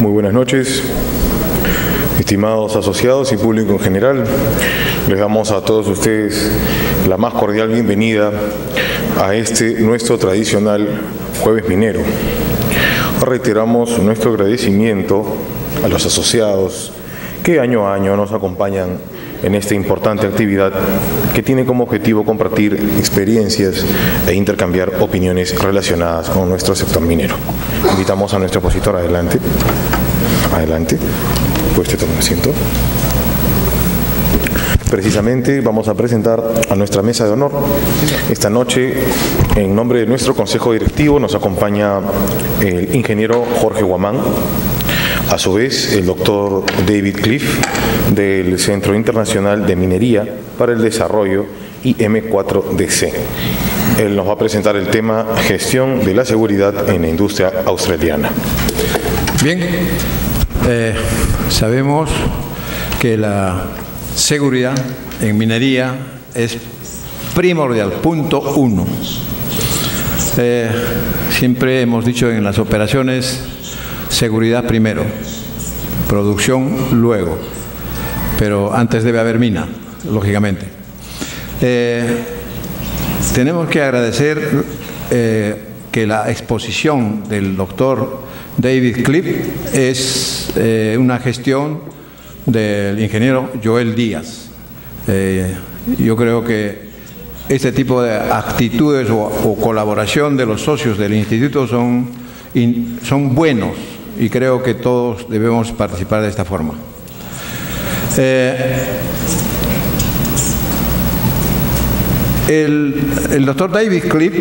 Muy buenas noches, estimados asociados y público en general. Les damos a todos ustedes la más cordial bienvenida a este nuestro tradicional Jueves Minero. Reiteramos nuestro agradecimiento a los asociados que año a año nos acompañan en esta importante actividad que tiene como objetivo compartir experiencias e intercambiar opiniones relacionadas con nuestro sector minero. Invitamos a nuestro expositor adelante. Adelante, pues te toma asiento. Precisamente vamos a presentar a nuestra mesa de honor. Esta noche, en nombre de nuestro Consejo Directivo, nos acompaña el ingeniero Jorge Guamán, a su vez el doctor David Cliff del Centro Internacional de Minería para el Desarrollo IM4DC. Él nos va a presentar el tema Gestión de la Seguridad en la Industria Australiana. Bien, sabemos que la seguridad en minería es primordial, punto uno. Siempre hemos dicho en las operaciones, seguridad primero, producción luego, pero antes debe haber mina, lógicamente. Tenemos que agradecer que la exposición del doctor David Cliff es una gestión del ingeniero Joel Díaz. Yo creo que este tipo de actitudes o colaboración de los socios del instituto son buenos y creo que todos debemos participar de esta forma. El doctor David Cliff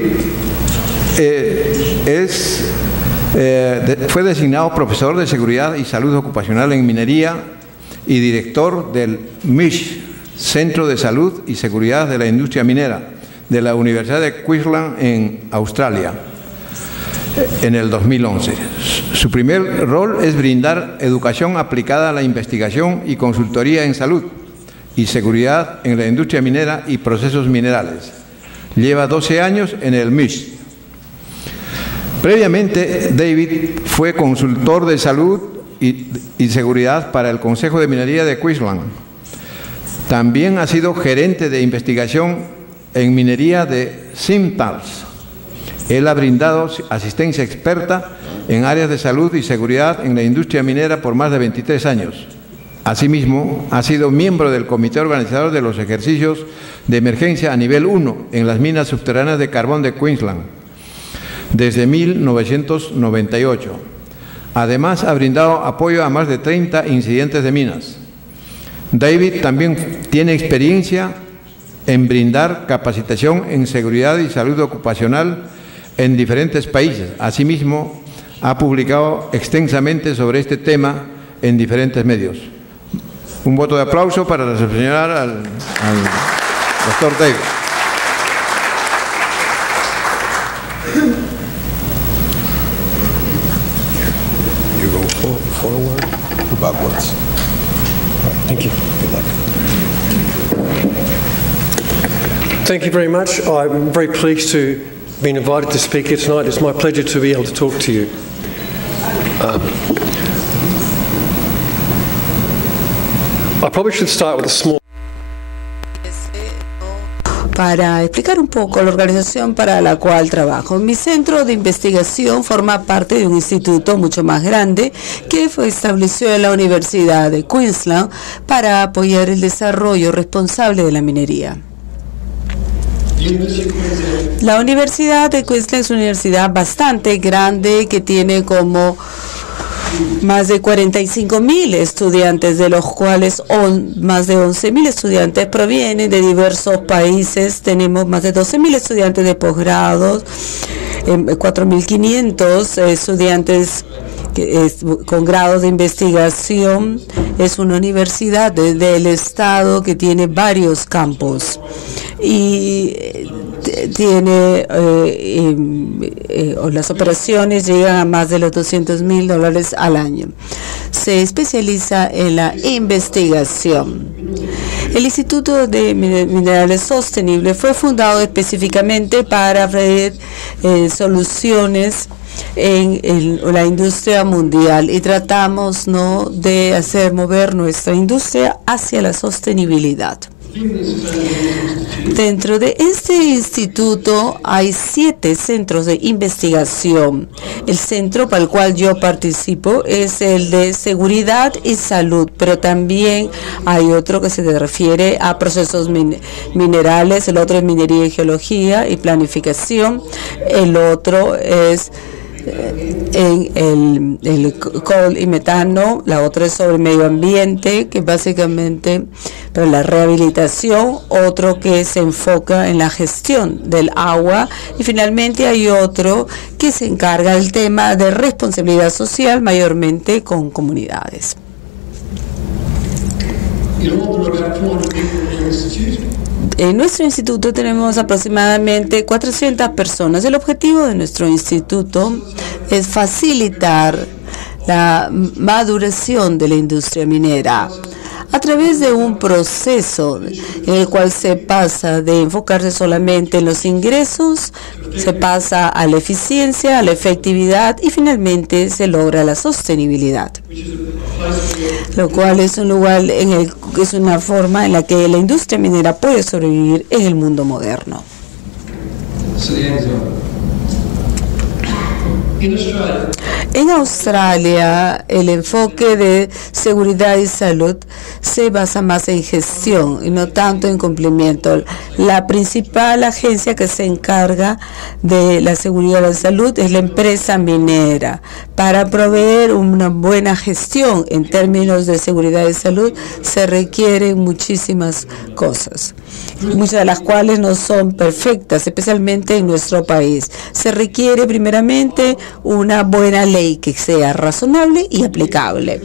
fue designado profesor de Seguridad y Salud Ocupacional en Minería y director del MISH, Centro de Salud y Seguridad de la Industria Minera, de la Universidad de Queensland en Australia, en el 2011. Su primer rol es brindar educación aplicada a la investigación y consultoría en salud y seguridad en la industria minera y procesos minerales. Lleva 12 años en el MISH. Previamente, David fue consultor de salud y seguridad para el Consejo de Minería de Queensland. También ha sido gerente de investigación en minería de Simtals. Él ha brindado asistencia experta en áreas de salud y seguridad en la industria minera por más de 23 años. Asimismo, ha sido miembro del comité organizador de los ejercicios de emergencia a nivel 1 en las minas subterráneas de carbón de Queensland desde 1998. Además, ha brindado apoyo a más de 30 incidentes de minas. David también tiene experiencia en brindar capacitación en seguridad y salud ocupacional en diferentes países. Asimismo, ha publicado extensamente sobre este tema en diferentes medios. Un voto de aplauso para recepcionar al doctor David. You go forward or backwards. Thank you. Good luck. Thank you very much. I'm very pleased to be invited to speak here tonight. It's my pleasure to be able to talk to you. I probably should start with a small... Para explicar un poco la organización para la cual trabajo. Mi centro de investigación forma parte de un instituto mucho más grande que se estableció en la Universidad de Queensland para apoyar el desarrollo responsable de la minería. La Universidad de Queensland es una universidad bastante grande que tiene como más de 45.000 estudiantes, de los cuales más de 11.000 estudiantes provienen de diversos países. Tenemos más de 12.000 estudiantes de posgrado, 4.500 estudiantes con grados de investigación. Es una universidad del Estado que tiene varios campos y tiene las operaciones llegan a más de los $200,000 al año. Se especializa en la investigación. El Instituto de Minerales Sostenibles fue fundado específicamente para ofrecer soluciones en la industria mundial y tratamos, ¿no?, de hacer mover nuestra industria hacia la sostenibilidad. Dentro de este instituto hay 7 centros de investigación. El centro para el cual yo participo es el de seguridad y salud, pero también hay otro que se refiere a procesos minerales, el otro es minería y geología y planificación, el otro es en el coal y metano, la otra es sobre medio ambiente, que básicamente para la rehabilitación, otro que se enfoca en la gestión del agua y finalmente hay otro que se encarga del tema de responsabilidad social, mayormente con comunidades. En nuestro instituto tenemos aproximadamente 400 personas. El objetivo de nuestro instituto es facilitar la maduración de la industria minera a través de un proceso en el cual se pasa de enfocarse solamente en los ingresos, se pasa a la eficiencia, a la efectividad y finalmente se logra la sostenibilidad, lo cual es un lugar es una forma en la que la industria minera puede sobrevivir en el mundo moderno. En Australia, el enfoque de seguridad y salud se basa más en gestión y no tanto en cumplimiento. La principal agencia que se encarga de la seguridad y la salud es la empresa minera. Para proveer una buena gestión en términos de seguridad y salud se requieren muchísimas cosas, muchas de las cuales no son perfectas, especialmente en nuestro país. Se requiere primeramente una buena ley que sea razonable y aplicable.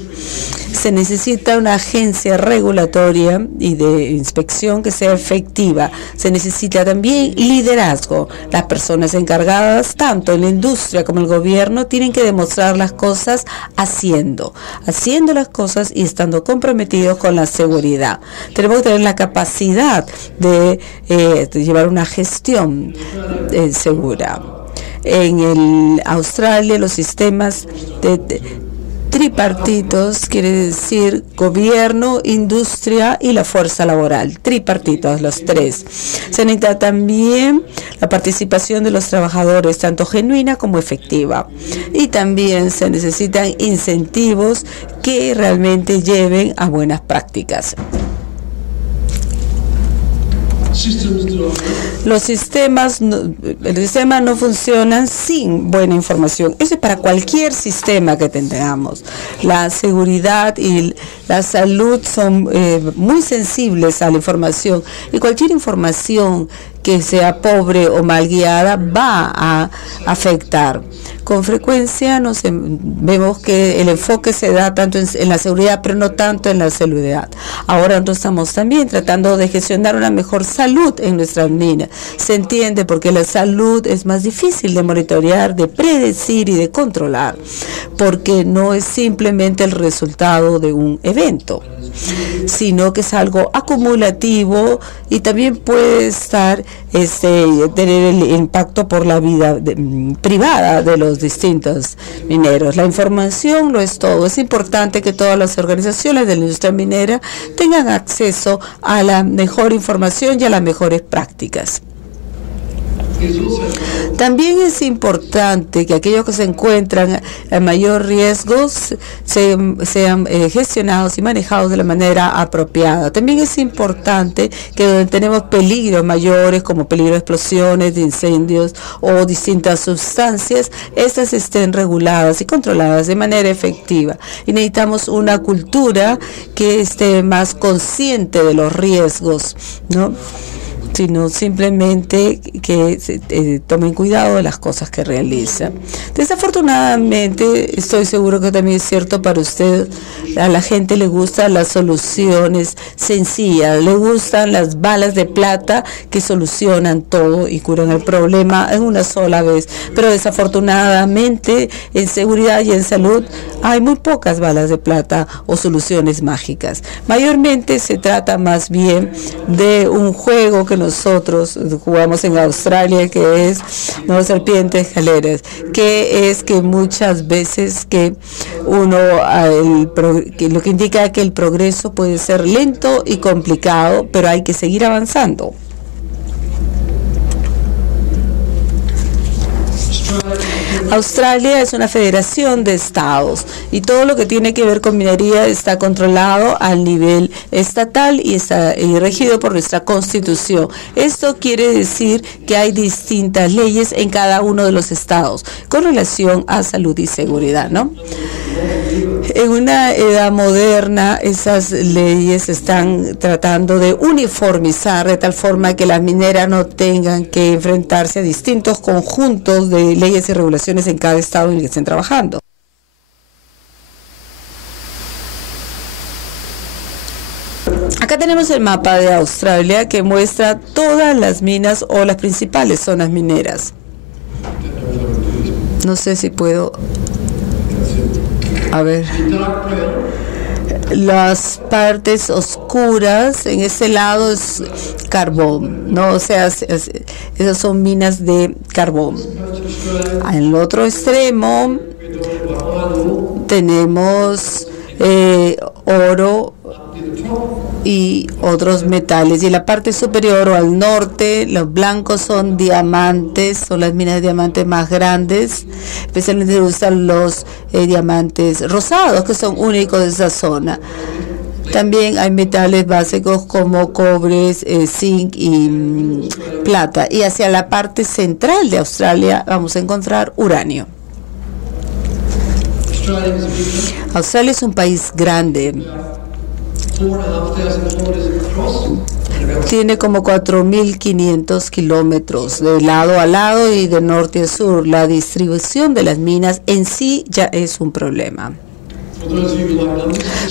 Se necesita una agencia regulatoria y de inspección que sea efectiva. Se necesita también liderazgo. Las personas encargadas, tanto en la industria como el gobierno, tienen que demostrar las cosas haciendo las cosas y estando comprometidos con la seguridad. Tenemos que tener la capacidad de llevar una gestión segura. En Australia, los sistemas tripartitos quiere decir gobierno, industria y la fuerza laboral. Tripartitos, los tres. Se necesita también la participación de los trabajadores, tanto genuina como efectiva. Y también se necesitan incentivos que realmente lleven a buenas prácticas. El sistema no funcionan sin buena información. Eso es para cualquier sistema que tengamos. La seguridad y la salud son muy sensibles a la información y cualquier información que sea pobre o mal guiada va a afectar. Con frecuencia vemos que el enfoque se da tanto en la seguridad, pero no tanto en la salud. Ahora nosotros estamos también tratando de gestionar una mejor salud en nuestras minas. Se entiende porque la salud es más difícil de monitorear, de predecir y de controlar, porque no es simplemente el resultado de un evento, sino que es algo acumulativo y también puede estar tener el impacto por la vida privada de los distintos mineros. La información lo es todo. Es importante que todas las organizaciones de la industria minera tengan acceso a la mejor información y a las mejores prácticas. También es importante que aquellos que se encuentran en mayor riesgo sean gestionados y manejados de la manera apropiada. También es importante que donde tenemos peligros mayores como peligro de explosiones, de incendios o distintas sustancias, estas estén reguladas y controladas de manera efectiva. Y necesitamos una cultura que esté más consciente de los riesgos, ¿no?, sino simplemente que tomen cuidado de las cosas que realizan. Desafortunadamente, estoy seguro que también es cierto para usted, a la gente le gustan las soluciones sencillas, le gustan las balas de plata que solucionan todo y curan el problema en una sola vez. Pero desafortunadamente, en seguridad y en salud hay muy pocas balas de plata o soluciones mágicas. Mayormente se trata más bien de un juego que nosotros jugamos en Australia, que es no serpientes escaleras, que es que muchas veces que uno lo que indica que el progreso puede ser lento y complicado, pero hay que seguir avanzando. Australia es una federación de estados y todo lo que tiene que ver con minería está controlado al nivel estatal y está regido por nuestra constitución. Esto quiere decir que hay distintas leyes en cada uno de los estados con relación a salud y seguridad, ¿no? En una edad moderna, esas leyes están tratando de uniformizar de tal forma que las mineras no tengan que enfrentarse a distintos conjuntos de leyes y regulaciones en cada estado en el que estén trabajando. Acá tenemos el mapa de Australia que muestra todas las minas o las principales zonas mineras. No sé si puedo... A ver, las partes oscuras en ese lado es carbón, ¿no? O sea, esas son minas de carbón. En el otro extremo tenemos oro y otros metales, y en la parte superior o al norte los blancos son diamantes, son las minas de diamantes más grandes, especialmente se usan los diamantes rosados que son únicos de esa zona. También hay metales básicos como cobre, zinc y plata, y hacia la parte central de Australia vamos a encontrar uranio. Australia es un país grande. Tiene como 4.500 kilómetros de lado a lado y de norte a sur. La distribución de las minas en sí ya es un problema.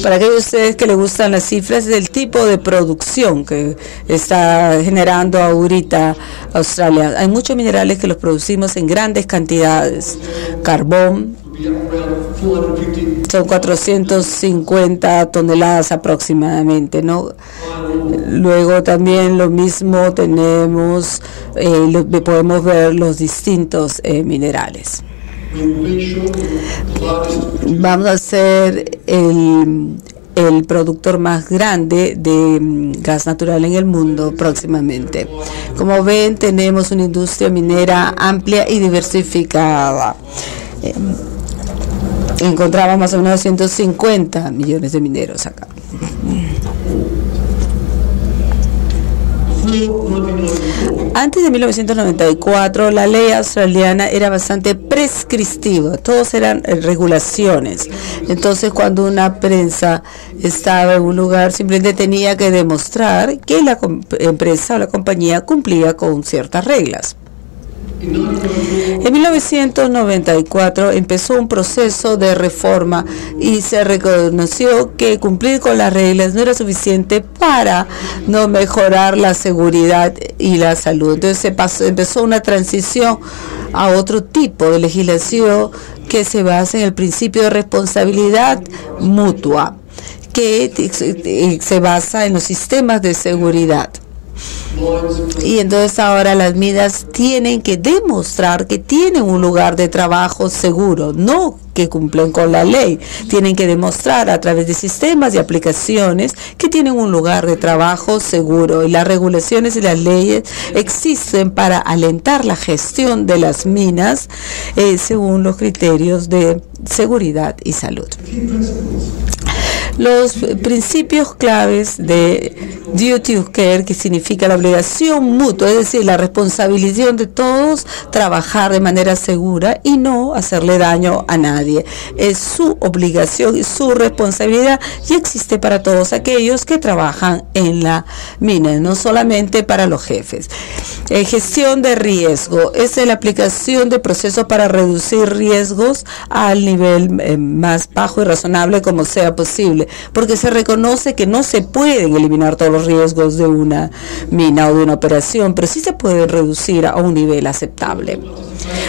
Para aquellos de ustedes que les gustan las cifras del tipo de producción que está generando ahorita Australia, hay muchos minerales que los producimos en grandes cantidades. Carbón, son 450 toneladas aproximadamente, ¿no? Luego también lo mismo tenemos, podemos ver los distintos minerales. Vamos a ser el productor más grande de gas natural en el mundo próximamente. Como ven, tenemos una industria minera amplia y diversificada. Encontramos más o menos 150 millones de mineros acá. Antes de 1994, la ley australiana era bastante prescriptiva, todos eran regulaciones. Entonces, cuando una prensa estaba en un lugar, simplemente tenía que demostrar que la empresa o la compañía cumplía con ciertas reglas. En 1994 empezó un proceso de reforma y se reconoció que cumplir con las reglas no era suficiente para no mejorar la seguridad y la salud. Entonces empezó una transición a otro tipo de legislación que se basa en el principio de responsabilidad mutua, que se basa en los sistemas de seguridad. Y entonces ahora las minas tienen que demostrar que tienen un lugar de trabajo seguro, no que cumplen con la ley. Tienen que demostrar a través de sistemas y aplicaciones que tienen un lugar de trabajo seguro. Y las regulaciones y las leyes existen para alentar la gestión de las minas según los criterios de seguridad y salud. Los principios claves de duty of care, que significa la obligación mutua, es decir, la responsabilidad de todos, trabajar de manera segura y no hacerle daño a nadie. Es su obligación y su responsabilidad y existe para todos aquellos que trabajan en la mina, no solamente para los jefes. Gestión de riesgo es la aplicación de procesos para reducir riesgos al nivel más bajo y razonable como sea posible, porque se reconoce que no se pueden eliminar todos los riesgos de una mina o de una operación, pero sí se pueden reducir a un nivel aceptable.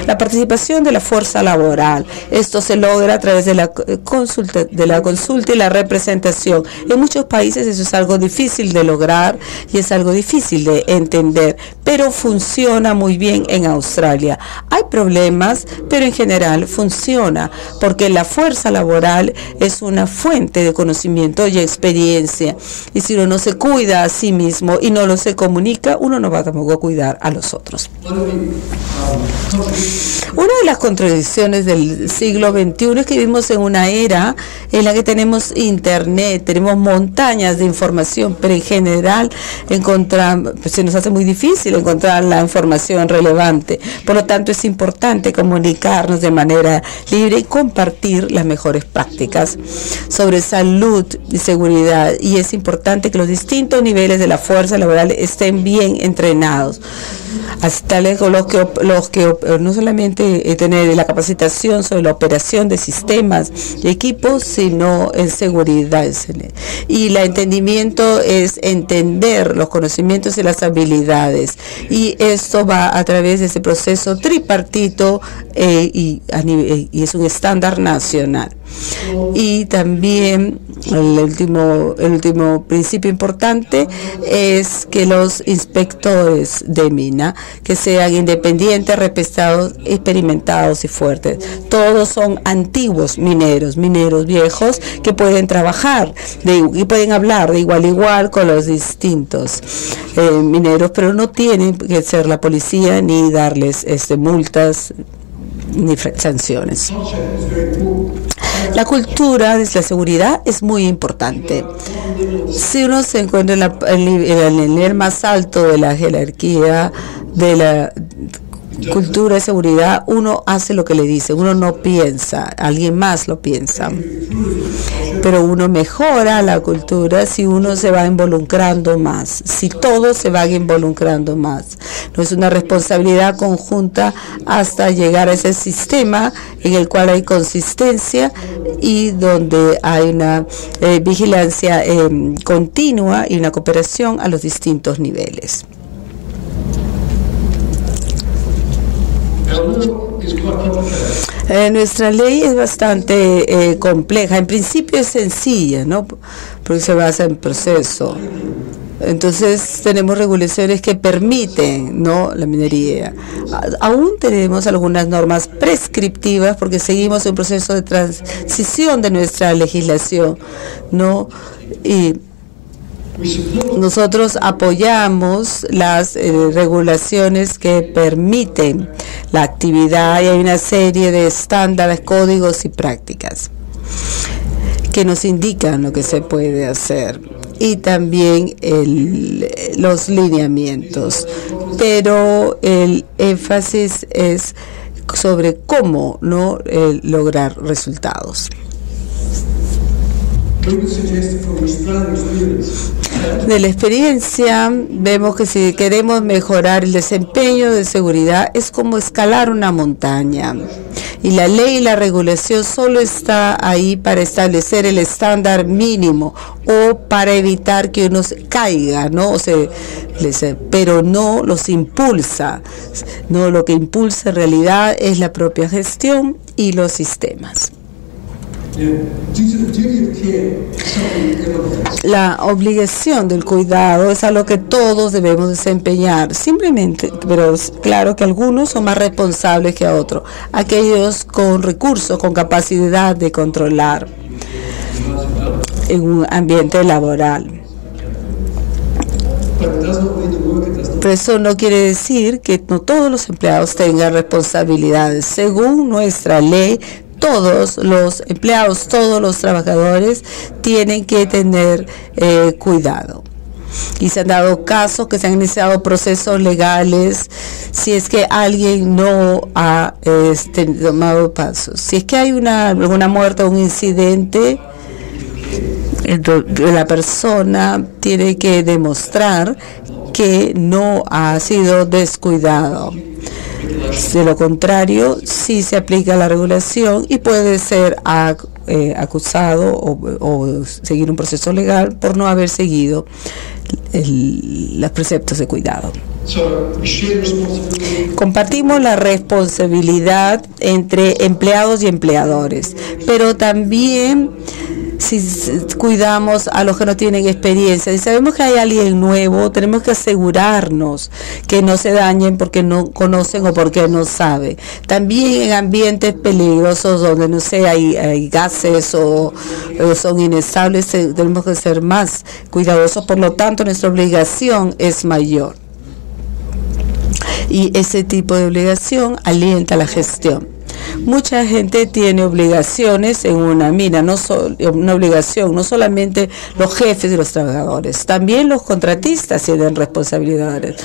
La participación de la fuerza laboral. Esto se logra a través de la consulta y la representación. En muchos países eso es algo difícil de lograr y es algo difícil de entender, pero funciona muy bien en Australia. Hay problemas, pero en general funciona, porque la fuerza laboral es una fuente de conocimiento y experiencia. Y si uno no se cuida a sí mismo y no lo se comunica, uno no va tampoco a cuidar a los otros. Una de las contradicciones del siglo XXI es que vivimos en una era en la que tenemos internet, tenemos montañas de información, pero en general se nos hace muy difícil encontrar la información relevante. Por lo tanto, es importante comunicarnos de manera libre y compartir las mejores prácticas sobre salud y seguridad. Y es importante que los distintos niveles de la fuerza laboral estén bien entrenados. Así tales con los que no solamente tener la capacitación sobre la operación de sistemas y equipos, sino en seguridad. Y el entendimiento es entender los conocimientos y las habilidades. Y esto va a través de ese proceso tripartito y es un estándar nacional. Y también el último principio importante es que los inspectores de mina que sean independientes, respetados, experimentados y fuertes. Todos son antiguos mineros viejos que pueden trabajar y pueden hablar de igual a igual con los distintos mineros, pero no tienen que ser la policía ni darles multas ni sanciones. La cultura de la seguridad es muy importante. Si uno se encuentra en el nivel más alto de la jerarquía de la cultura de seguridad, uno hace lo que le dice, uno no piensa, alguien más lo piensa. Pero uno mejora la cultura si uno se va involucrando más, si todos se van involucrando más. No es una responsabilidad conjunta hasta llegar a ese sistema en el cual hay consistencia y donde hay una vigilancia continua y una cooperación a los distintos niveles. Nuestra ley es bastante compleja. En principio es sencilla, ¿no? Porque se basa en proceso. Entonces tenemos regulaciones que permiten, ¿no?, la minería. Aún tenemos algunas normas prescriptivas porque seguimos un proceso de transición de nuestra legislación, ¿no? Y nosotros apoyamos las regulaciones que permiten la actividad y hay una serie de estándares, códigos y prácticas que nos indican lo que se puede hacer y también los lineamientos. Pero el énfasis es sobre cómo no lograr resultados. De la experiencia vemos que si queremos mejorar el desempeño de seguridad es como escalar una montaña y la ley y la regulación solo está ahí para establecer el estándar mínimo o para evitar que uno caiga, ¿no? Pero no los impulsa. No, lo que impulsa en realidad es la propia gestión y los sistemas. La obligación del cuidado es algo que todos debemos desempeñar, simplemente, pero claro que algunos son más responsables que otros, aquellos con recursos, con capacidad de controlar en un ambiente laboral. Pero eso no quiere decir que no todos los empleados tengan responsabilidades. Según nuestra ley, todos los empleados, todos los trabajadores tienen que tener cuidado. Y se han dado casos que se han iniciado procesos legales si es que alguien no ha tomado pasos. Si es que hay alguna muerte o un incidente, la persona tiene que demostrar que no ha sido descuidado. De lo contrario, sí se aplica la regulación y puede ser acusado o seguir un proceso legal por no haber seguido los preceptos de cuidado. Compartimos la responsabilidad entre empleados y empleadores, pero también si cuidamos a los que no tienen experiencia. Si sabemos que hay alguien nuevo, tenemos que asegurarnos que no se dañen porque no conocen o porque no saben. También en ambientes peligrosos donde no sé, hay gases o son inestables, tenemos que ser más cuidadosos. Por lo tanto, nuestra obligación es mayor. Y ese tipo de obligación alienta la gestión. Mucha gente tiene obligaciones en una mina, una obligación, no solamente los jefes y los trabajadores, también los contratistas tienen responsabilidades.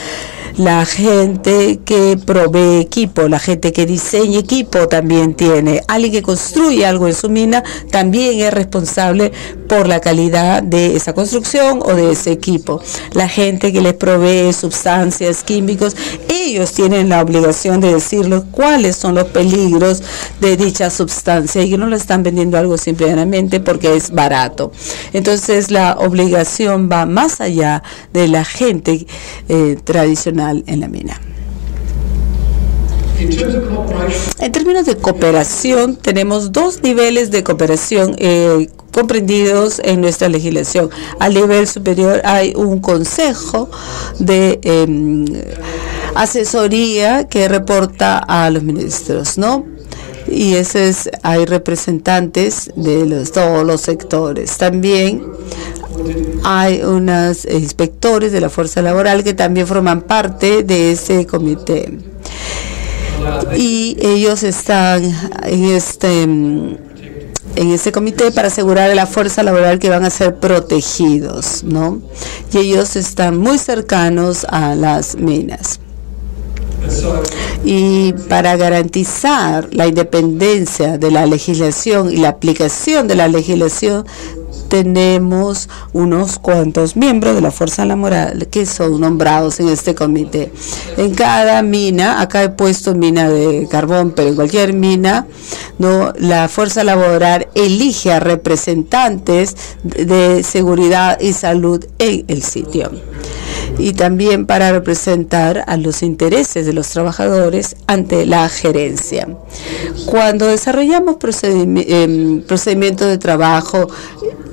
La gente que provee equipo, la gente que diseña equipo también tiene. Alguien que construye algo en su mina también es responsable por la calidad de esa construcción o de ese equipo. La gente que les provee sustancias, químicos, ellos tienen la obligación de decirles cuáles son los peligros de dicha sustancia y que no le están vendiendo algo simplemente porque es barato. Entonces la obligación va más allá de la gente tradicional en la mina. En términos de cooperación, tenemos dos niveles de cooperación comprendidos en nuestra legislación. Al nivel superior hay un consejo de asesoría que reporta a los ministros, ¿no? Y hay representantes de todos los sectores. También hay unos inspectores de la fuerza laboral que también forman parte de ese comité. Y ellos están en ese comité para asegurar a la fuerza laboral que van a ser protegidos, ¿no? Y ellos están muy cercanos a las minas. Y para garantizar la independencia de la legislación y la aplicación de la legislación, tenemos unos cuantos miembros de la fuerza laboral que son nombrados en este comité. En cada mina, acá he puesto mina de carbón, pero en cualquier mina, ¿no?, la fuerza laboral elige a representantes de seguridad y salud en el sitio. Y también para representar a los intereses de los trabajadores ante la gerencia. Cuando desarrollamos procedimientos de trabajo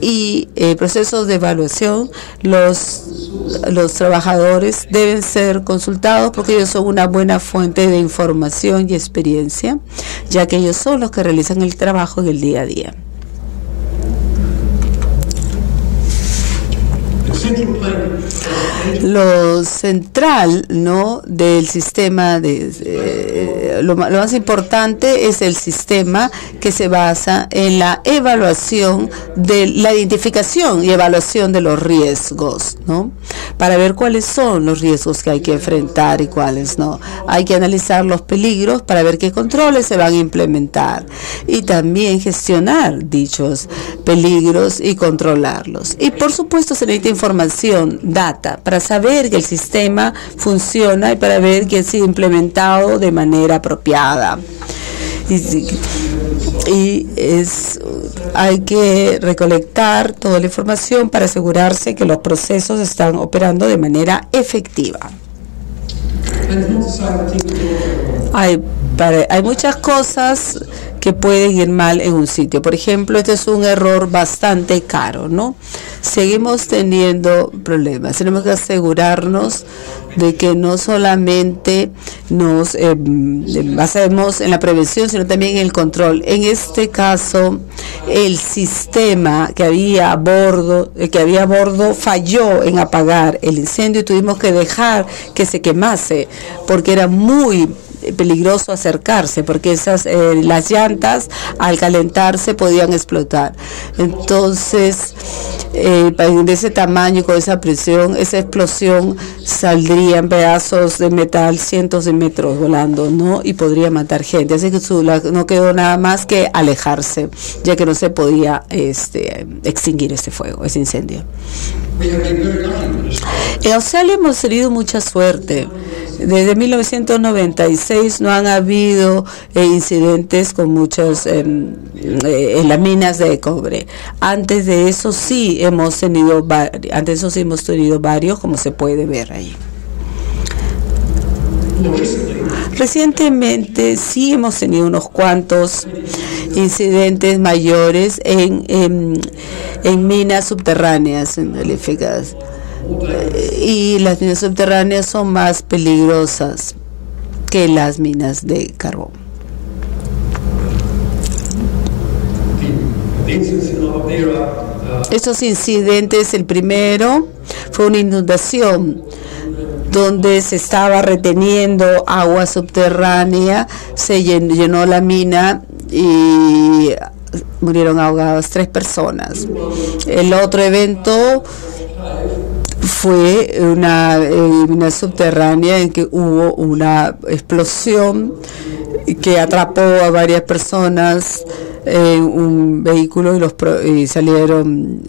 y procesos de evaluación, los trabajadores deben ser consultados porque ellos son una buena fuente de información y experiencia, ya que ellos son los que realizan el trabajo en el día a día. Lo central, ¿no?, del sistema, lo más importante es el sistema que se basa en la evaluación de la identificación y evaluación de los riesgos, ¿no?, para ver cuáles son los riesgos que hay que enfrentar y cuáles no. Hay que analizar los peligros para ver qué controles se van a implementar y también gestionar dichos peligros y controlarlos. Y por supuesto se necesita información, data, para saber que el sistema funciona y para ver que ha sido implementado de manera apropiada. Hay que recolectar toda la información para asegurarse que los procesos están operando de manera efectiva. Hay muchas cosas que pueden ir mal en un sitio. Por ejemplo, este es un error bastante caro, ¿no? Seguimos teniendo problemas. Tenemos que asegurarnos de que no solamente nos basemos en la prevención, sino también en el control. En este caso, el sistema que había a bordo falló en apagar el incendio y tuvimos que dejar que se quemase porque era muy peligroso acercarse porque las llantas al calentarse podían explotar. Entonces de ese tamaño y con esa presión, esa explosión saldría en pedazos de metal cientos de metros volando, ¿no?, y podría matar gente. Así que no quedó nada más que alejarse, ya que no se podía extinguir ese fuego, ese incendio. En Australia hemos tenido mucha suerte. Desde 1996 no han habido incidentes con muchos en las minas de cobre. Antes de eso sí hemos tenido varios, como se puede ver ahí. Recientemente sí hemos tenido unos cuantos incidentes mayores en minas subterráneas en el EFEGAS. Y las minas subterráneas son más peligrosas que las minas de carbón. Estos incidentes, el primero fue una inundación donde se estaba reteniendo agua subterránea, se llenó la mina y murieron ahogadas 3 personas. El otro evento fue una mina subterránea en que hubo una explosión que atrapó a varias personas en un vehículo y salieron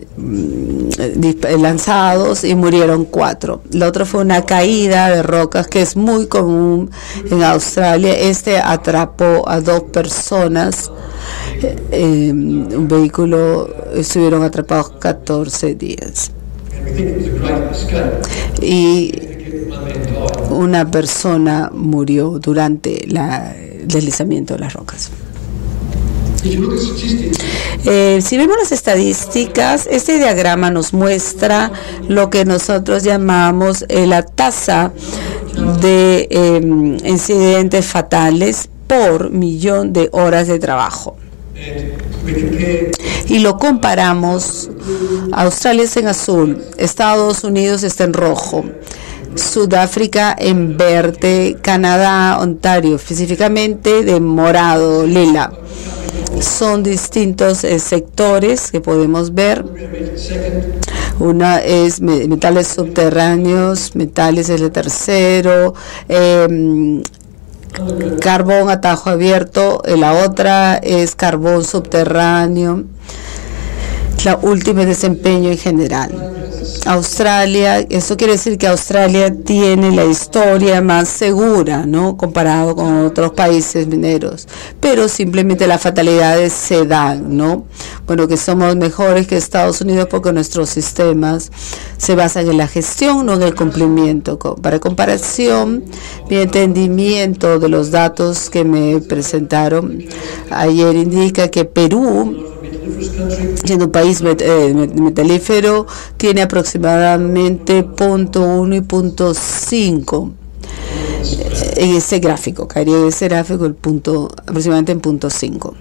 lanzados y murieron 4. La otra fue una caída de rocas que es muy común en Australia. Atrapó a 2 personas en un vehículo, estuvieron atrapados 14 días. Y una persona murió durante el deslizamiento de las rocas. Si vemos las estadísticas, este diagrama nos muestra lo que nosotros llamamos la tasa de incidentes fatales por millón de horas de trabajo. Y lo comparamos. Australia es en azul, Estados Unidos está en rojo, Sudáfrica en verde, Canadá, Ontario específicamente de morado, lila. Son distintos sectores que podemos ver. Una es metales subterráneos, metales es el tercero, carbón a tajo abierto, la otra es carbón subterráneo, la última es desempeño en general. Australia, eso quiere decir que Australia tiene la historia más segura, ¿no?, comparado con otros países mineros, pero simplemente las fatalidades se dan, ¿no? Bueno, que somos mejores que Estados Unidos porque nuestros sistemas se basan en la gestión, no en el cumplimiento. Para comparación, mi entendimiento de los datos que me presentaron ayer indica que Perú, siendo un país metalífero, tiene aproximadamente 0.1 y 0.5 en ese gráfico, caería en ese gráfico el punto, aproximadamente en 0.5.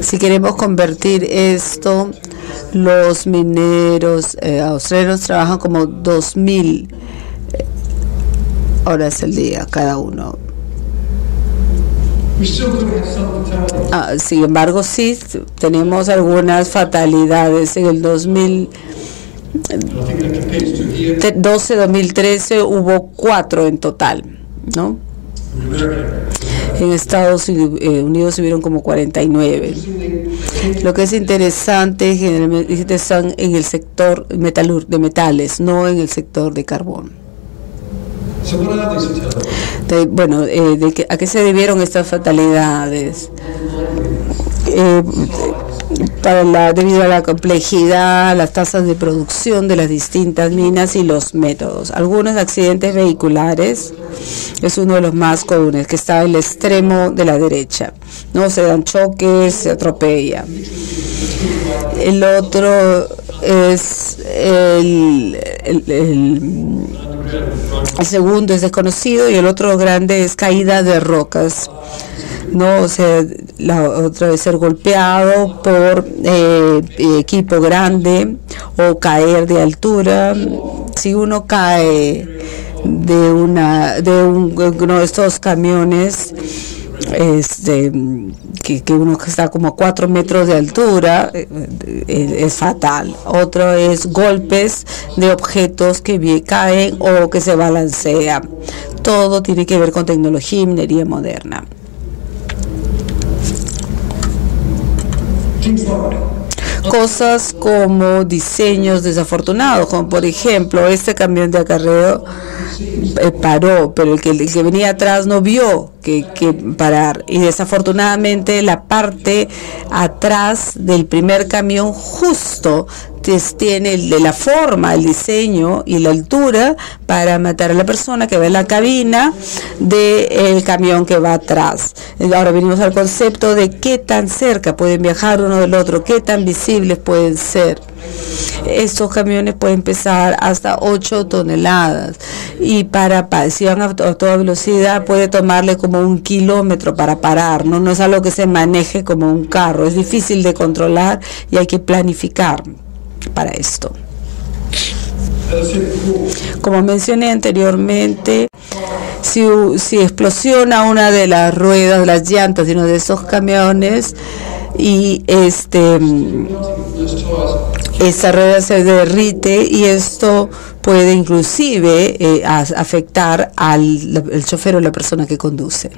Si queremos convertir esto, los mineros australianos trabajan como 2.000 horas al día cada uno. Sin embargo, sí, tenemos algunas fatalidades. En el 2012-2013 hubo 4 en total, ¿no? En Estados Unidos hubieron como 49. Lo que es interesante, generalmente están en el sector de metales, no en el sector de carbón. ¿A qué se debieron estas fatalidades? Debido a la complejidad, las tasas de producción de las distintas minas y los métodos. Algunos accidentes vehiculares es uno de los más comunes, que está en el extremo de la derecha, ¿no? Se dan choques, se atropella. El otro es el segundo es desconocido y el otro grande es caída de rocas, ¿no? O sea, la otra es ser golpeado por equipo grande o caer de altura. Si uno cae de uno de estos camiones, que uno está como a 4 metros de altura, es fatal. Otro es golpes de objetos que caen o que se balancean. Todo tiene que ver con tecnología y minería moderna. Cosas como diseños desafortunados, como por ejemplo este camión de acarreo paró, pero el que venía atrás no vio que parar, y desafortunadamente la parte atrás del primer camión justo tiene la forma, el diseño y la altura para matar a la persona que va en la cabina del camión que va atrás. Ahora venimos al concepto de qué tan cerca pueden viajar uno del otro, qué tan visibles pueden ser. Estos camiones pueden pesar hasta 8 toneladas y si van a toda velocidad puede tomarle como 1 kilómetro para parar, ¿no? No es algo que se maneje como un carro, es difícil de controlar y hay que planificar para esto. Como mencioné anteriormente, si explosiona una de las ruedas, las llantas de uno de esos camiones y esa rueda se derrite y esto puede inclusive afectar al chofer o la persona que conduce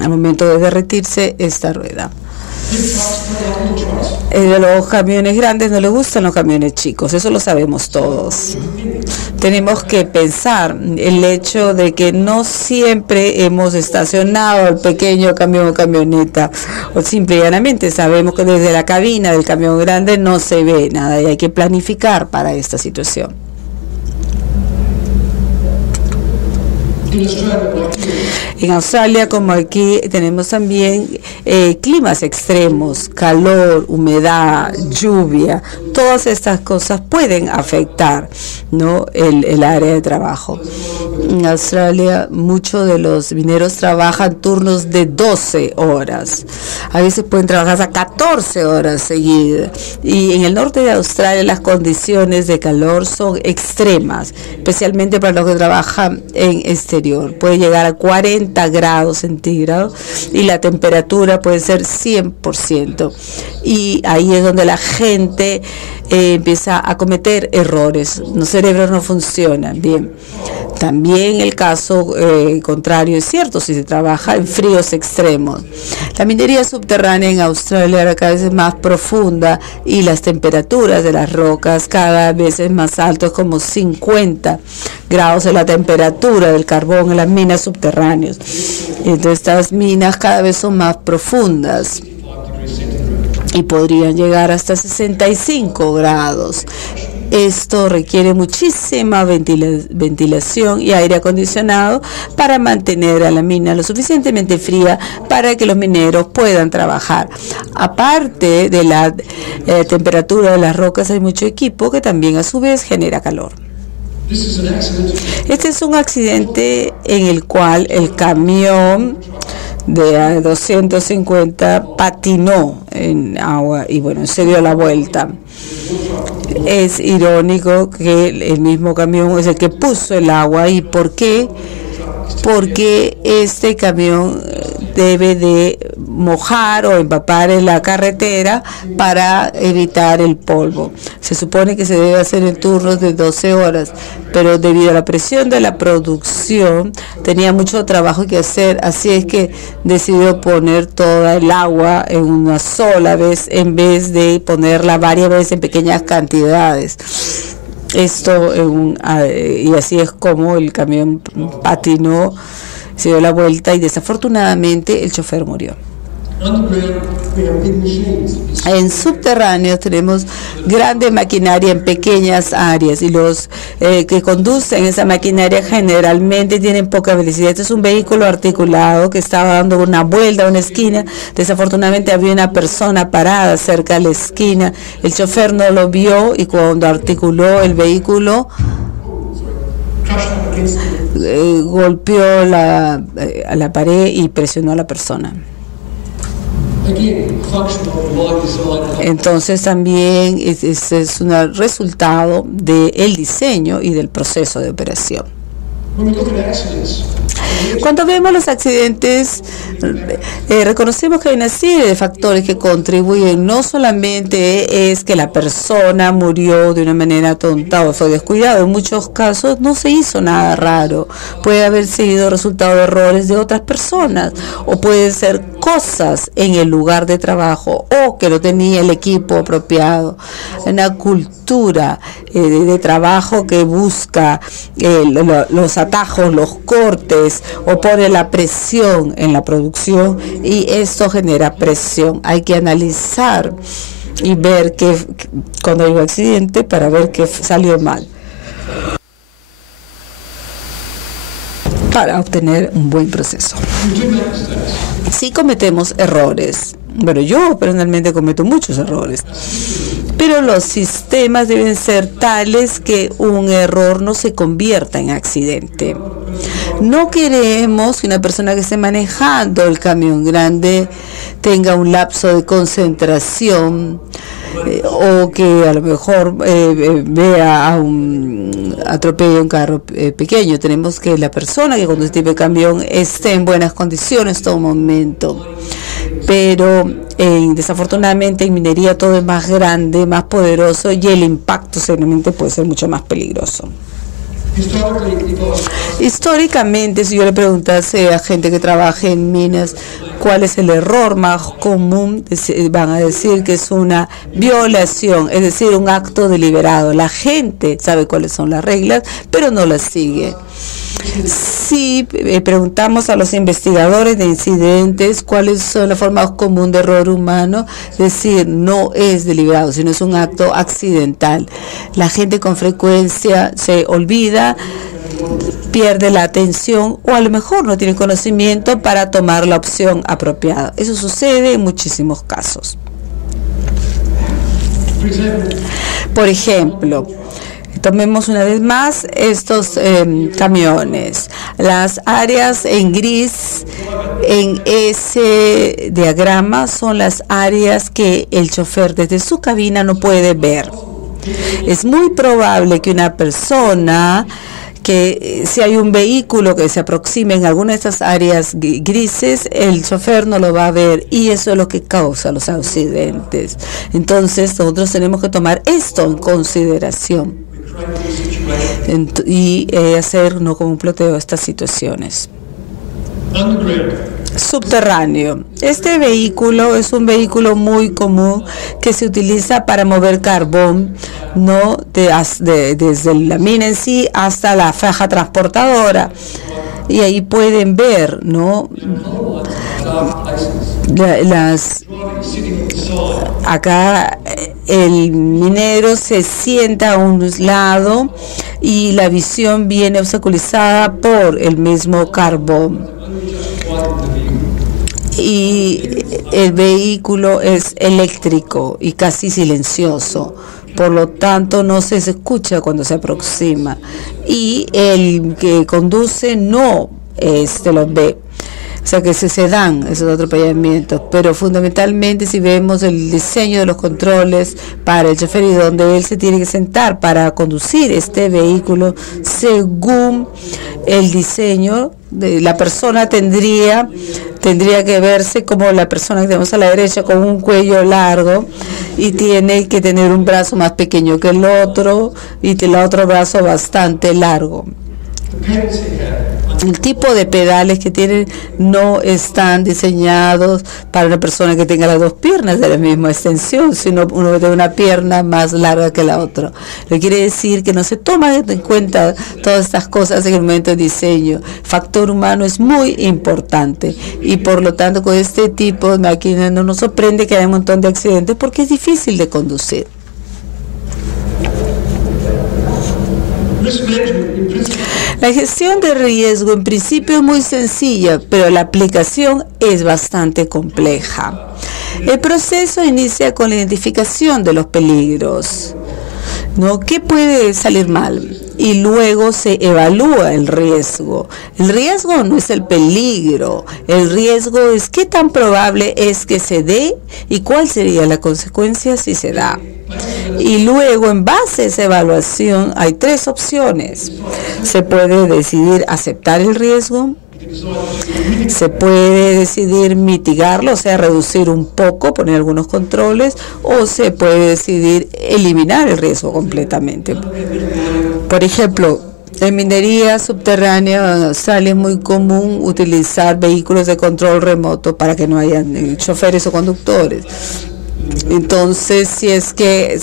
al momento de derretirse esta rueda. De los camiones grandes no les gustan los camiones chicos, eso lo sabemos todos. Tenemos que pensar el hecho de que no siempre hemos estacionado el pequeño camión o camioneta, o simple y llanamente sabemos que desde la cabina del camión grande no se ve nada y hay que planificar para esta situación. En Australia, como aquí, tenemos también climas extremos, calor, humedad, lluvia. Todas estas cosas pueden afectar, ¿no?, el área de trabajo. En Australia, muchos de los mineros trabajan turnos de 12 horas. A veces pueden trabajar hasta 14 horas seguidas. Y en el norte de Australia las condiciones de calor son extremas, especialmente para los que trabajan en exterior. Puede llegar a 40 grados centígrados y la temperatura puede ser 100%. Y ahí es donde la gente empieza a cometer errores. Los cerebros no funcionan bien. También el caso contrario es cierto si se trabaja en fríos extremos. La minería subterránea en Australia era cada vez es más profunda y las temperaturas de las rocas cada vez es más altas, como 50 grados de la temperatura del carbón en las minas subterráneas. Entonces estas minas cada vez son más profundas y podrían llegar hasta 65 grados. Esto requiere muchísima ventilación y aire acondicionado para mantener a la mina lo suficientemente fría para que los mineros puedan trabajar. Aparte de la temperatura de las rocas, hay mucho equipo que también a su vez genera calor. Este es un accidente en el cual el camión de 250 patinó en agua y bueno, se dio la vuelta. Es irónico que el mismo camión es el que puso el agua. ¿Y por qué? Porque este camión debe de mojar o empapar en la carretera para evitar el polvo. Se supone que se debe hacer en turnos de 12 horas, pero debido a la presión de la producción tenía mucho trabajo que hacer, así es que decidió poner toda el agua en una sola vez en vez de ponerla varias veces en pequeñas cantidades. Esto y así es como el camión patinó, se dio la vuelta y desafortunadamente el chofer murió. En subterráneos tenemos grande maquinaria en pequeñas áreas y los que conducen esa maquinaria generalmente tienen poca velocidad. Este es un vehículo articulado que estaba dando una vuelta a una esquina. Desafortunadamente había una persona parada cerca de la esquina. El chofer no lo vio y cuando articuló el vehículo golpeó a la pared y presionó a la persona. Entonces también es un resultado del diseño y del proceso de operación. Cuando vemos los accidentes, reconocemos que hay una serie de factores que contribuyen. No solamente es que la persona murió de una manera tonta o fue descuidado. En muchos casos no se hizo nada raro. Puede haber sido resultado de errores de otras personas o puede ser cosas en el lugar de trabajo o que no tenía el equipo apropiado. Una cultura de trabajo que busca los atajos, los cortes o pone la presión en la producción, y esto genera presión. Hay que analizar y ver que cuando hay un accidente para ver qué salió mal, para obtener un buen proceso. Sí cometemos errores. Bueno, yo personalmente cometo muchos errores, pero los sistemas deben ser tales que un error no se convierta en accidente. No queremos que una persona que esté manejando el camión grande tenga un lapso de concentración o que a lo mejor vea a atropelle un carro pequeño. Tenemos que la persona que conduce el camión esté en buenas condiciones todo momento. Pero desafortunadamente en minería todo es más grande, más poderoso, y el impacto seguramente puede ser mucho más peligroso. Históricamente, si yo le preguntase a gente que trabaja en minas cuál es el error más común, van a decir que es una violación, es decir, un acto deliberado. La gente sabe cuáles son las reglas, pero no las sigue. Si preguntamos a los investigadores de incidentes cuáles son las formas comunes de error humano, decir no es deliberado, sino es un acto accidental. La gente con frecuencia se olvida, pierde la atención o a lo mejor no tiene conocimiento para tomar la opción apropiada. Eso sucede en muchísimos casos. Por ejemplo, tomemos una vez más estos camiones. Las áreas en gris en ese diagrama son las áreas que el chofer desde su cabina no puede ver. Es muy probable que una persona, que si hay un vehículo que se aproxime en alguna de estas áreas grises, el chofer no lo va a ver, y eso es lo que causa los accidentes. Entonces nosotros tenemos que tomar esto en consideración y hacer no como un ploteo estas situaciones. Subterráneo. Este vehículo es un vehículo muy común que se utiliza para mover carbón, ¿no? Desde la mina en sí hasta la faja transportadora. Y ahí pueden ver, ¿no? Acá el minero se sienta a un lado y la visión viene obstaculizada por el mismo carbón. Y el vehículo es eléctrico y casi silencioso, por lo tanto no se escucha cuando se aproxima, y el que conduce no los ve. O sea que se dan esos atropellamientos, pero fundamentalmente si vemos el diseño de los controles para el chofer y donde él se tiene que sentar para conducir este vehículo, según el diseño, la persona tendría que verse como la persona que tenemos a la derecha, con un cuello largo, y tiene que tener un brazo más pequeño que el otro y el otro brazo bastante largo. El tipo de pedales que tienen no están diseñados para una persona que tenga las dos piernas de la misma extensión, sino uno de una pierna más larga que la otra. Lo quiere decir que no se toma en cuenta todas estas cosas en el momento de diseño. Factor humano es muy importante, y por lo tanto con este tipo de máquinas no nos sorprende que haya un montón de accidentes porque es difícil de conducir. La gestión de riesgo en principio es muy sencilla, pero la aplicación es bastante compleja. El proceso inicia con la identificación de los peligros, ¿no? ¿Qué puede salir mal? Y luego se evalúa el riesgo. El riesgo no es el peligro, el riesgo es qué tan probable es que se dé y cuál sería la consecuencia si se da. Y luego, en base a esa evaluación, hay tres opciones. Se puede decidir aceptar el riesgo, se puede decidir mitigarlo, o sea, reducir un poco, poner algunos controles, o se puede decidir eliminar el riesgo completamente. Por ejemplo, En minería subterránea en Australia es muy común utilizar vehículos de control remoto para que no haya choferes o conductores. Entonces, si es que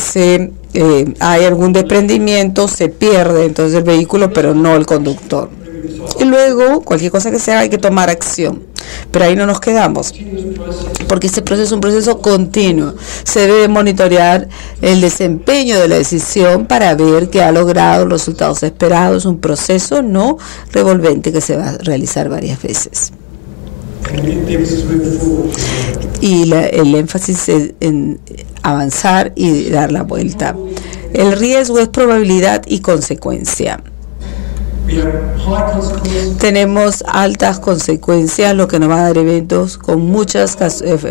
hay algún desprendimiento, se pierde entonces el vehículo, pero no el conductor. Y luego, cualquier cosa que sea, hay que tomar acción. Pero ahí no nos quedamos, porque este proceso es un proceso continuo. Se debe monitorear el desempeño de la decisión para ver que ha logrado los resultados esperados. Un proceso no revolvente que se va a realizar varias veces. Y el énfasis es en avanzar y dar la vuelta. El riesgo es probabilidad y consecuencia. Tenemos altas consecuencias, lo que nos va a dar eventos con muchas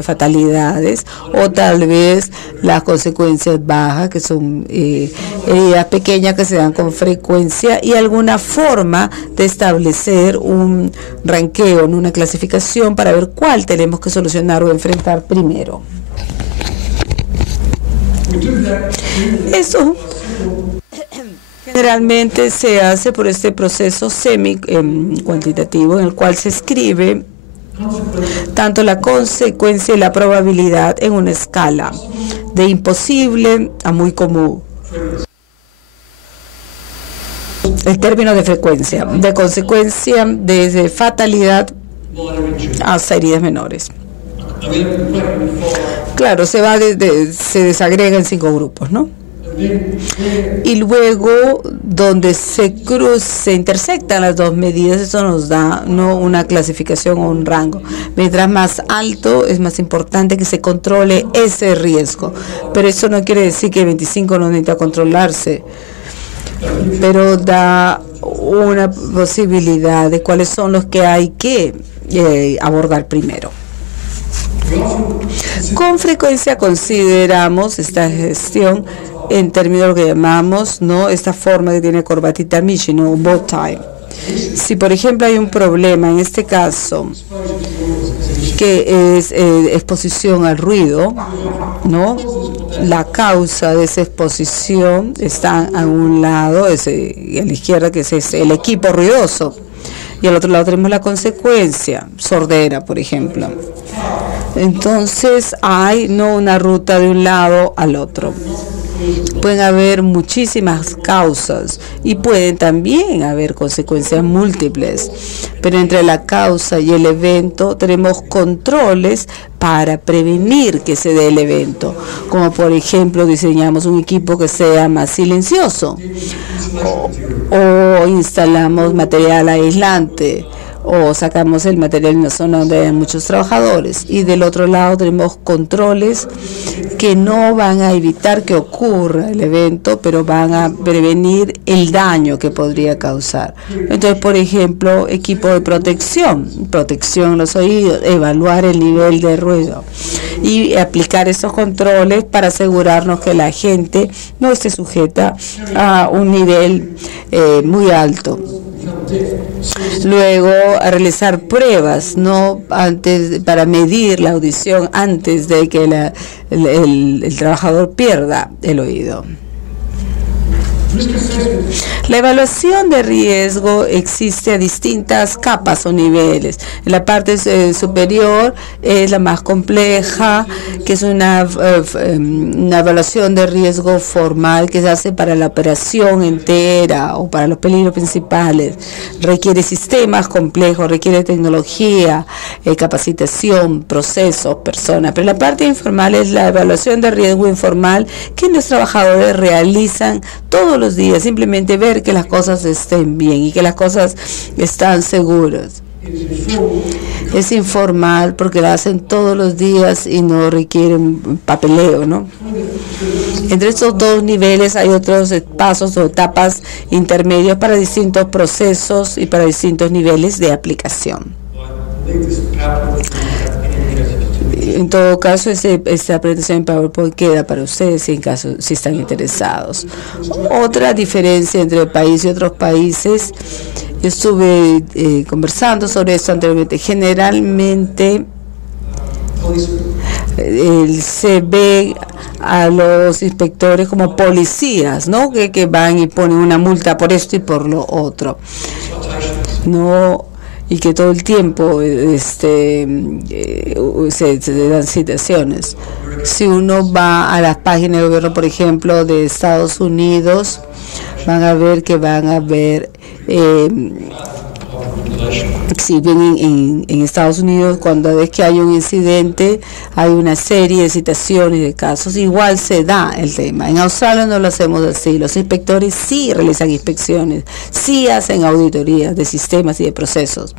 fatalidades, o tal vez las consecuencias bajas, que son heridas pequeñas que se dan con frecuencia, y alguna forma de establecer un ranqueo, una clasificación para ver cuál tenemos que solucionar o enfrentar primero. Eso generalmente se hace por este proceso semi-cuantitativo en el cual se escribe tanto la consecuencia y la probabilidad en una escala de imposible a muy común. El término de frecuencia, de consecuencia desde fatalidad hasta heridas menores. Claro, se desagrega en 5 grupos, ¿no? Y luego, donde se intersectan las dos medidas, eso nos da una clasificación o un rango. Mientras más alto, es más importante que se controle ese riesgo. Pero eso no quiere decir que 25 no necesita controlarse, pero da una posibilidad de cuáles son los que hay que abordar primero. Con frecuencia consideramos esta gestión en términos de lo que llamamos, esta forma que tiene corbatita Michi, un bow tie. Si por ejemplo hay un problema, en este caso, que es exposición al ruido, la causa de esa exposición está a un lado, a la izquierda, que es el equipo ruidoso, y al otro lado tenemos la consecuencia, sordera, por ejemplo. Entonces hay una ruta de un lado al otro. Pueden haber muchísimas causas y pueden también haber consecuencias múltiples, pero entre la causa y el evento tenemos controles para prevenir que se dé el evento, como por ejemplo diseñamos un equipo que sea más silencioso o instalamos material aislante, o sacamos el material en una zona donde hay muchos trabajadores, y del otro lado tenemos controles que no van a evitar que ocurra el evento, pero van a prevenir el daño que podría causar. Entonces, por ejemplo, equipo de protección en los oídos, evaluar el nivel de ruido y aplicar esos controles para asegurarnos que la gente no esté sujeta a un nivel muy alto. Luego, a realizar pruebas, antes, para medir la audición antes de que el trabajador pierda el oído. La evaluación de riesgo existe a distintas capas o niveles. En la parte superior es la más compleja, que es una evaluación de riesgo formal que se hace para la operación entera o para los peligros principales. Requiere sistemas complejos, requiere tecnología, capacitación, procesos, personas. Pero la parte informal es la evaluación de riesgo informal que los trabajadores realizan todos los días, simplemente ver que las cosas estén bien y que las cosas están seguras. Es informal porque lo hacen todos los días y no requieren papeleo, Entre estos dos niveles hay otros pasos o etapas intermedios para distintos procesos y para distintos niveles de aplicación. En todo caso, esta presentación en PowerPoint queda para ustedes si están interesados. Otra diferencia entre el país y otros países, yo estuve conversando sobre esto anteriormente. Generalmente se ve a los inspectores como policías, ¿no? Que van y ponen una multa por esto y por lo otro, ¿no? Y que todo el tiempo se dan citaciones. Si uno va a las páginas de gobierno, por ejemplo, de Estados Unidos, van a ver que si bien en Estados Unidos, cuando es que hay un incidente, hay una serie de citaciones de casos, igual se da el tema. En Australia no lo hacemos así. Los inspectores sí realizan inspecciones, sí hacen auditorías de sistemas y de procesos.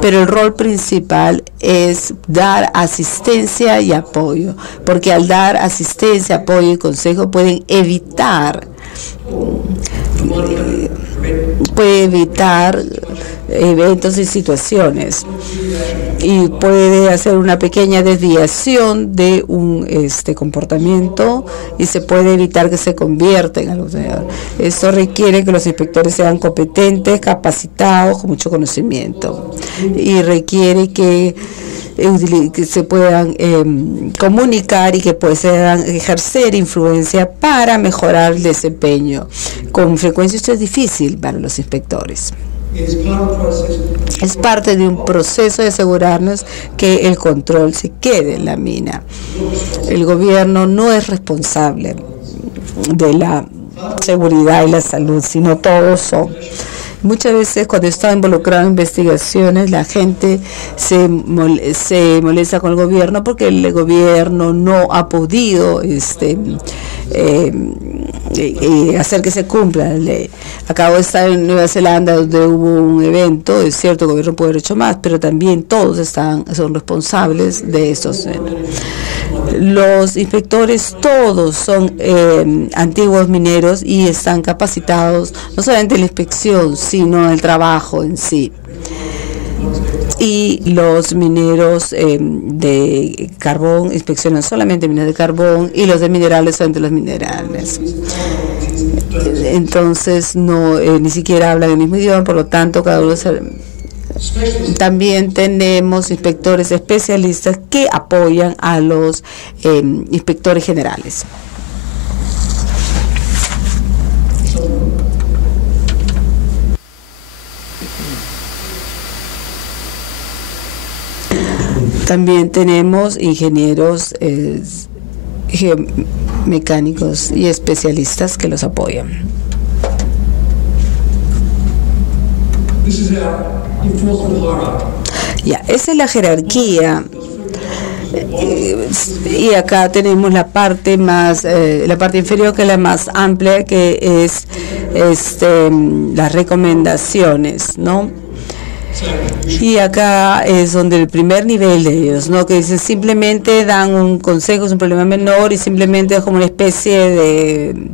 Pero el rol principal es dar asistencia y apoyo, porque al dar asistencia, apoyo y consejo puede evitar eventos y situaciones, y puede hacer una pequeña desviación de un comportamiento, y se puede evitar que se convierta en algo. Esto requiere que los inspectores sean competentes, capacitados, con mucho conocimiento, y requiere que se puedan comunicar y que puedan ejercer influencia para mejorar el desempeño. Con frecuencia esto es difícil para los inspectores. Es parte de un proceso de asegurarnos que el control se quede en la mina. El gobierno no es responsable de la seguridad y la salud, sino todos son. Muchas veces cuando está involucrado en investigaciones, la gente se molesta con el gobierno porque el gobierno no ha podido hacer que se cumpla la ley. Acabo de estar en Nueva Zelanda, donde hubo un evento. Es cierto, el gobierno puede haber hecho más, pero también todos son responsables de estos. Los inspectores todos son antiguos mineros y están capacitados no solamente en la inspección, sino en el trabajo en sí. Y los mineros de carbón inspeccionan solamente minas de carbón, y los de minerales solamente los minerales. Entonces ni siquiera hablan el mismo idioma, por lo tanto cada uno también tenemos inspectores especialistas que apoyan a los inspectores generales. También tenemos ingenieros mecánicos y especialistas que los apoyan. Esa es la jerarquía. Y acá tenemos la parte inferior, que es la más amplia, que es las recomendaciones, ¿no? Y acá es donde el primer nivel de ellos, ¿no? Que dicen, simplemente dan un consejo, es un problema menor, y simplemente es como una especie de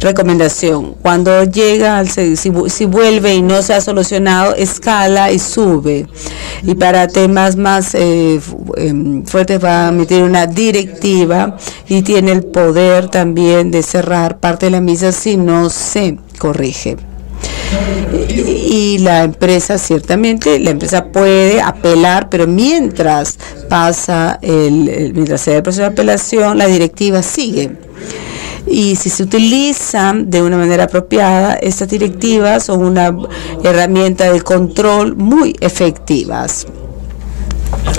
recomendación. Cuando llega, si vuelve y no se ha solucionado, escala y sube. Y para temas más fuertes va a emitir una directiva, y tiene el poder también de cerrar parte de la misa si no se corrige. Y la empresa, ciertamente, la empresa puede apelar, pero mientras mientras se da el proceso de apelación, la directiva sigue. Y si se utilizan de una manera apropiada, estas directivas son una herramienta de control muy efectivas,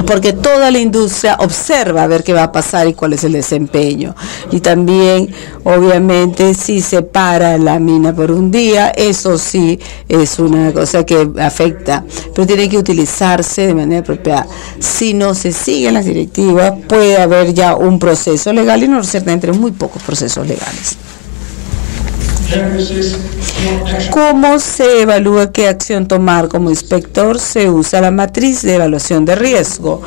porque toda la industria observa a ver qué va a pasar y cuál es el desempeño. Y también, obviamente, si se para la mina por un día, eso sí es una cosa que afecta, pero tiene que utilizarse de manera apropiada. Si no se siguen las directivas, puede haber ya un proceso legal, y no ciertamente muy pocos procesos legales. ¿Cómo se evalúa qué acción tomar como inspector? Se usa la matriz de evaluación de riesgo.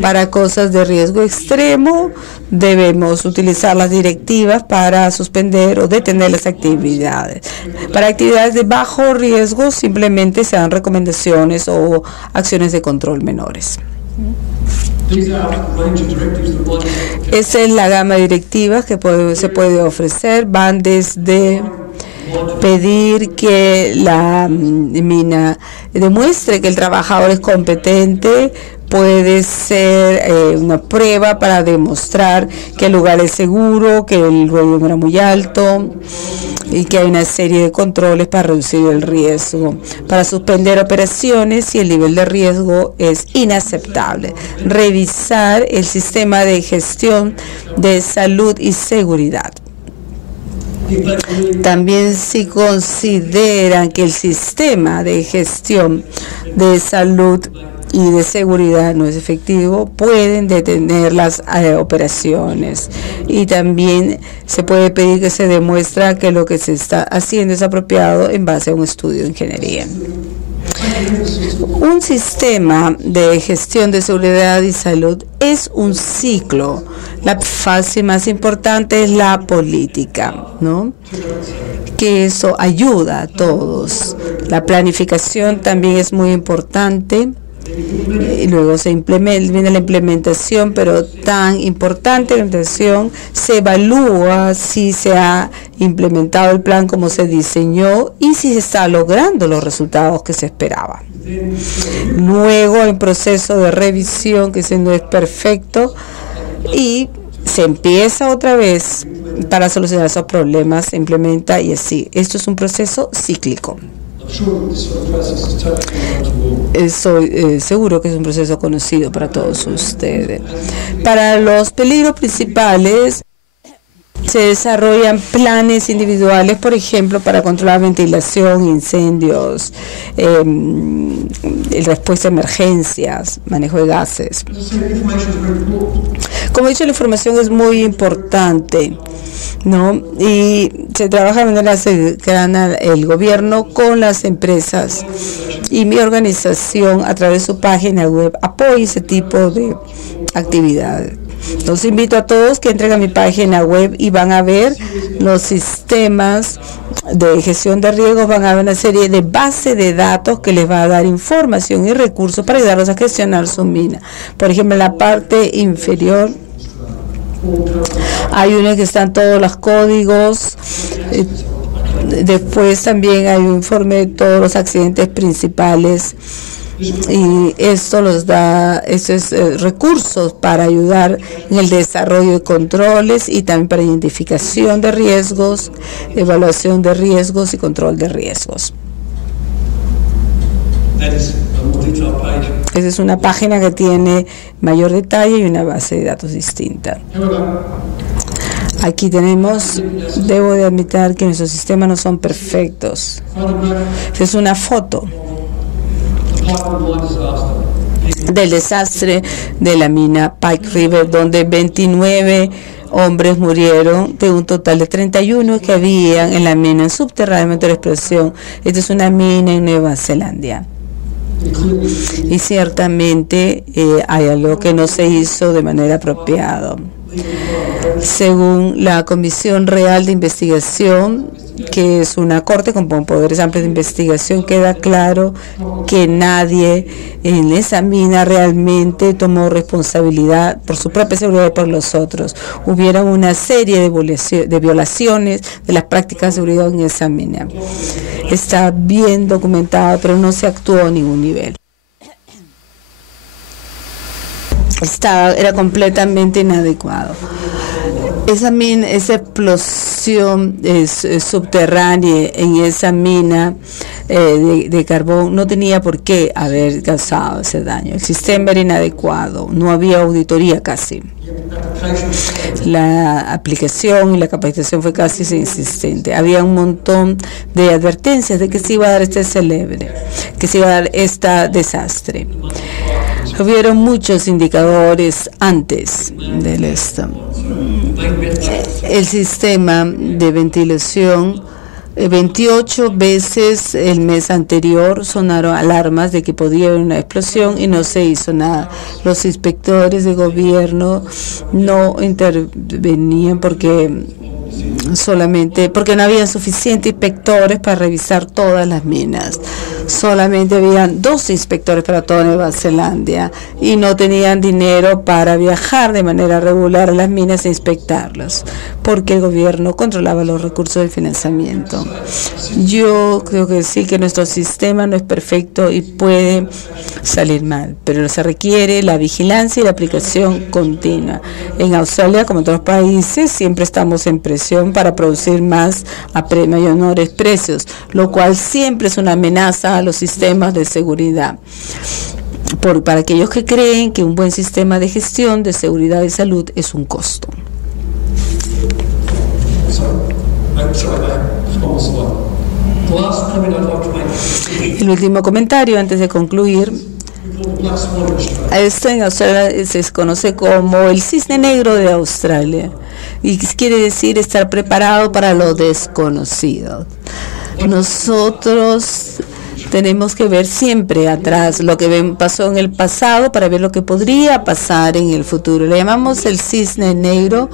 Para cosas de riesgo extremo, debemos utilizar las directivas para suspender o detener las actividades. Para actividades de bajo riesgo, simplemente se dan recomendaciones o acciones de control menores. Esa es la gama de directivas que se puede ofrecer. Van desde pedir que la mina demuestre que el trabajador es competente, puede ser una prueba para demostrar que el lugar es seguro, que el ruido no era muy alto y que hay una serie de controles para reducir el riesgo, para suspender operaciones si el nivel de riesgo es inaceptable. Revisar el sistema de gestión de salud y seguridad. También si consideran que el sistema de gestión de salud y de seguridad no es efectivo, pueden detener las operaciones. Y también se puede pedir que se demuestre que lo que se está haciendo es apropiado en base a un estudio de ingeniería. Un sistema de gestión de seguridad y salud es un ciclo. La fase más importante es la política, ¿no? Que eso ayuda a todos. La planificación también es muy importante. Y luego viene la implementación, pero tan importante la implementación, se evalúa si se ha implementado el plan como se diseñó y si se está logrando los resultados que se esperaban. Luego hay un proceso de revisión que no es perfecto y se empieza otra vez para solucionar esos problemas, se implementa y así. Esto es un proceso cíclico. Estoy seguro que es un proceso conocido para todos ustedes. Para los peligros principales se desarrollan planes individuales, por ejemplo, para controlar ventilación, incendios, respuesta a emergencias, manejo de gases. Como he dicho, la información es muy importante, ¿no? Y se trabaja de manera cercana el gobierno con las empresas, y mi organización a través de su página web apoya ese tipo de actividades. Los invito a todos que entren a mi página web y van a ver los sistemas de gestión de riesgos, van a ver una serie de bases de datos que les va a dar información y recursos para ayudarlos a gestionar su mina. Por ejemplo, en la parte inferior hay uno que están todos los códigos. Después también hay un informe de todos los accidentes principales. Y esto los da recursos para ayudar en el desarrollo de controles y también para identificación de riesgos, evaluación de riesgos y control de riesgos. Esa es una página que tiene mayor detalle y una base de datos distinta. Aquí tenemos, debo de admitir que nuestros sistemas no son perfectos. Esta es una foto del desastre de la mina Pike River, donde 29 hombres murieron de un total de 31 que habían en la mina subterránea de la explosión. Esta es una mina en Nueva Zelanda. Y ciertamente hay algo que no se hizo de manera apropiada. Según la Comisión Real de Investigación, que es una corte con poderes amplios de investigación, queda claro que nadie en esa mina realmente tomó responsabilidad por su propia seguridad y por los otros. Hubieron una serie de violaciones de las prácticas de seguridad en esa mina. Está bien documentado, pero no se actuó a ningún nivel. Era completamente inadecuado. Esa explosión subterránea en esa mina de carbón no tenía por qué haber causado ese daño. El sistema era inadecuado, no había auditoría casi. La aplicación y la capacitación fue casi inexistente. Había un montón de advertencias de que se iba a dar este desastre. Hubieron muchos indicadores antes del esto. El sistema de ventilación, 28 veces el mes anterior sonaron alarmas de que podía haber una explosión y no se hizo nada. Los inspectores de gobierno no intervenían porque no había suficientes inspectores para revisar todas las minas. Solamente habían 2 inspectores para toda Nueva Zelanda y no tenían dinero para viajar de manera regular a las minas e inspectarlas. porque el gobierno controlaba los recursos del financiamiento. Yo creo que sí, que nuestro sistema no es perfecto y puede salir mal, pero se requiere la vigilancia y la aplicación continua. En Australia, como en otros países, siempre estamos en presión para producir más a mayores precios, lo cual siempre es una amenaza a los sistemas de seguridad. Para aquellos que creen que un buen sistema de gestión de seguridad y salud es un costo. El último comentario antes de concluir. Esto en Australia se conoce como el cisne negro de Australia y quiere decir estar preparado para lo desconocido. Nosotros tenemos que ver siempre atrás lo que pasó en el pasado para ver lo que podría pasar en el futuro. Le llamamos el cisne negro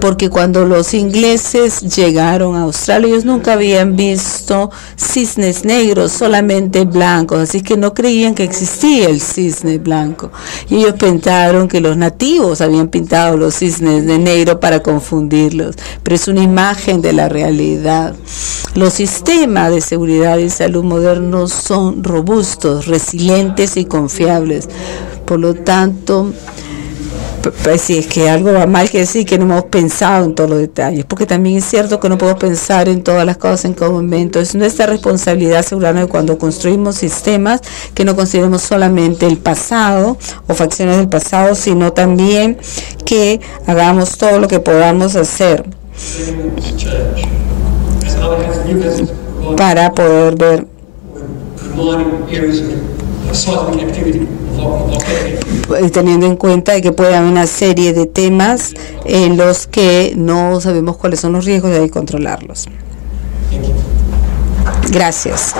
porque cuando los ingleses llegaron a Australia, ellos nunca habían visto cisnes negros, solamente blancos, así que no creían que existía el cisne blanco. Y ellos pensaron que los nativos habían pintado los cisnes de negro para confundirlos, pero es una imagen de la realidad. Los sistemas de seguridad y salud modernos son robustos, resilientes y confiables. Por lo tanto, pues, si es que algo va mal, quiere decir que no hemos pensado en todos los detalles, porque también es cierto que no podemos pensar en todas las cosas en cada momento. Es nuestra responsabilidad asegurarnos que cuando construimos sistemas que no consideremos solamente el pasado o facciones del pasado, sino también que hagamos todo lo que podamos hacer para poder ver teniendo en cuenta de que puede haber una serie de temas en los que no sabemos cuáles son los riesgos y hay que controlarlos. Gracias.